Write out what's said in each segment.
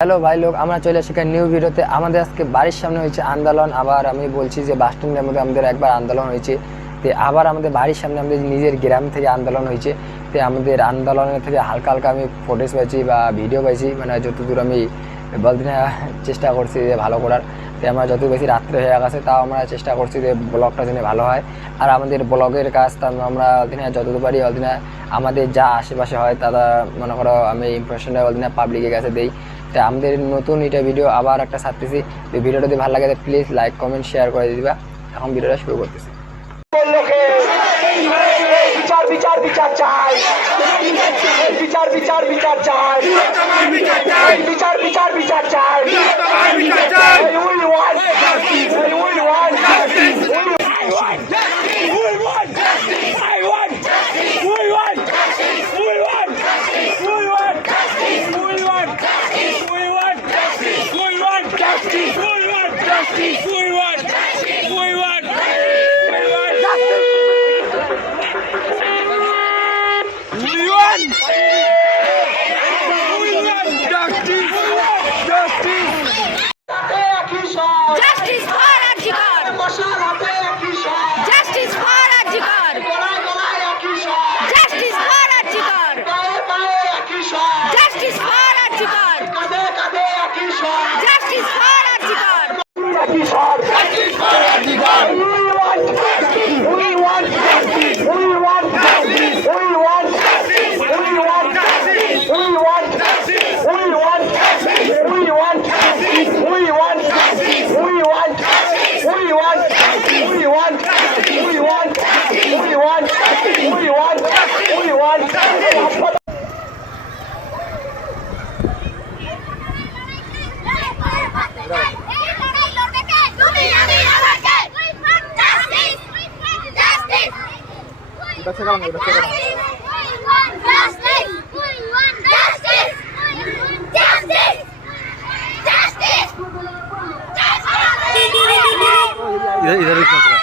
Hello ভাই লোক, আমরা চলে আসি নিউ ভিডিওতে। আমাদের আজকে বাড়ির সামনে হয়েছে আন্দোলন। আবার আমি বলছি যে বাস স্ট্যান্ডের মধ্যে আমাদের একবার আন্দোলন হয়েছে, তো আবার আমাদের বাড়ির সামনে আমাদের নিজের গ্রাম থেকে আন্দোলন হয়েছে। তো আমাদের আন্দোলনের থেকে হালকা হালকা আমি ফুটেজ পাইছি বা ভিডিও পাইছি, মানে যতদূর আমি বলতে চেষ্টা করছি যে ভালো করার। তো আমরা যত বেশি রাত্রে হয়ে গেছে তাও আমরা চেষ্টা করছি যে ব্লগটা যেন ভালো হয়। আর আমাদের ব্লগের কাজ আমরা যতদূর পারি আমাদের যা আশেপাশে হয় তারা মনে করো আমি ইমপ্রেশনটা পাবলিকের কাছে দিই। তো আমাদের নতুন এটা ভিডিও আবার একটা ছাড়তেছি। তো ভিডিওটা যদি ভালো লাগে প্লিজ লাইক কমেন্ট শেয়ার করে দিবা। এখন ভিডিওটা শুরু করতেছি। বিচার বিচার বিচার চাই, বিচার বিচার বিচার চাই, বিচার বিচার বিচার চাই। We want justice. We want justice. I want justice. We want justice. I want justice. We want justice. We want justice. We want justice. We want justice. We want justice. We want justice. We want justice. We want justice. We want justice. Justice for Arjikar. Justice for Arjikar. Justice for Arjikar. Justice for Arjikar. Justice for Arjikar. Justice for Arjikar. We want justice. We want justice. We want justice. We want justice. We want justice. We want justice. We want justice. We want justice. We want justice. We want justice. We want justice. We want justice. We want justice. We want justice. We want justice. इधर रुक रुक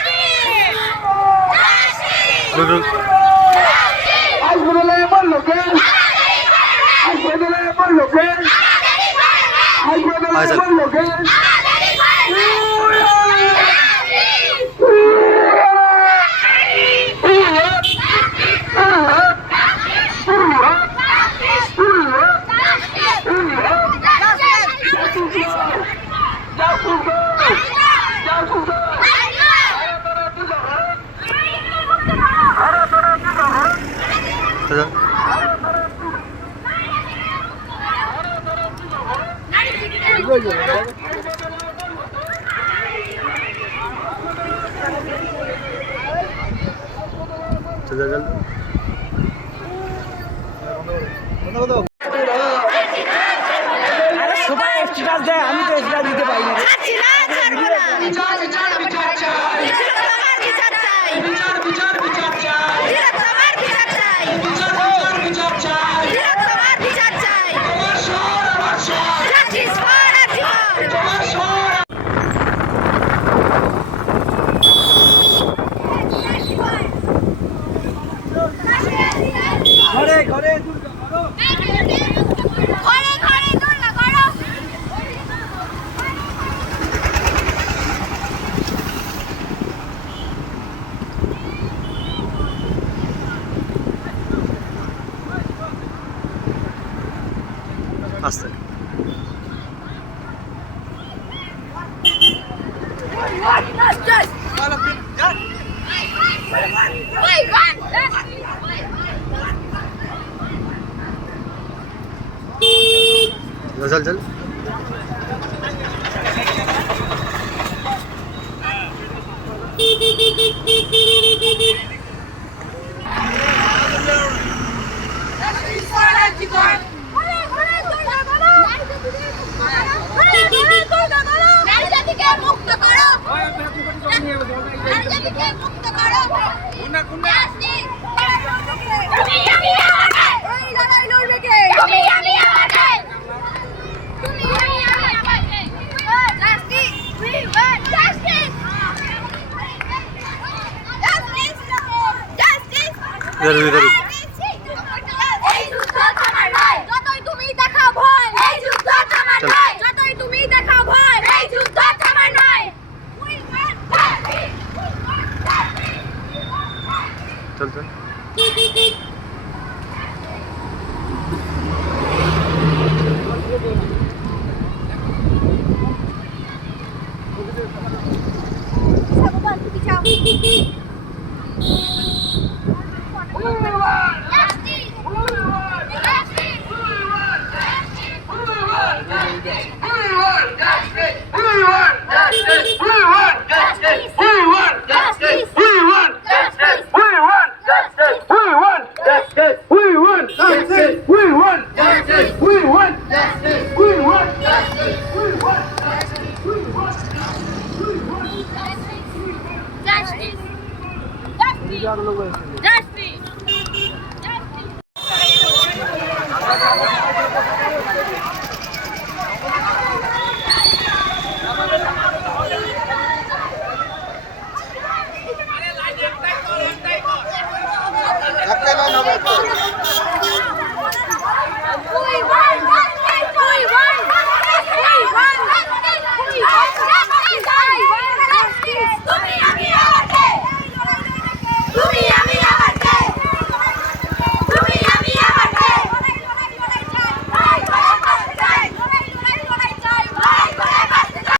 সবাই status দেয়, আমি তো status দিতে পারি না। বিচার বিচার বিচার চাই, বিচার বিচার বিচার চাই, বিচার বিচার বিচার চাই। তোমার শহর আমার শহর, তোমার শহর। ঘরে ঘরে আস্তে चल चल Justice! इधर इधर जस्टिस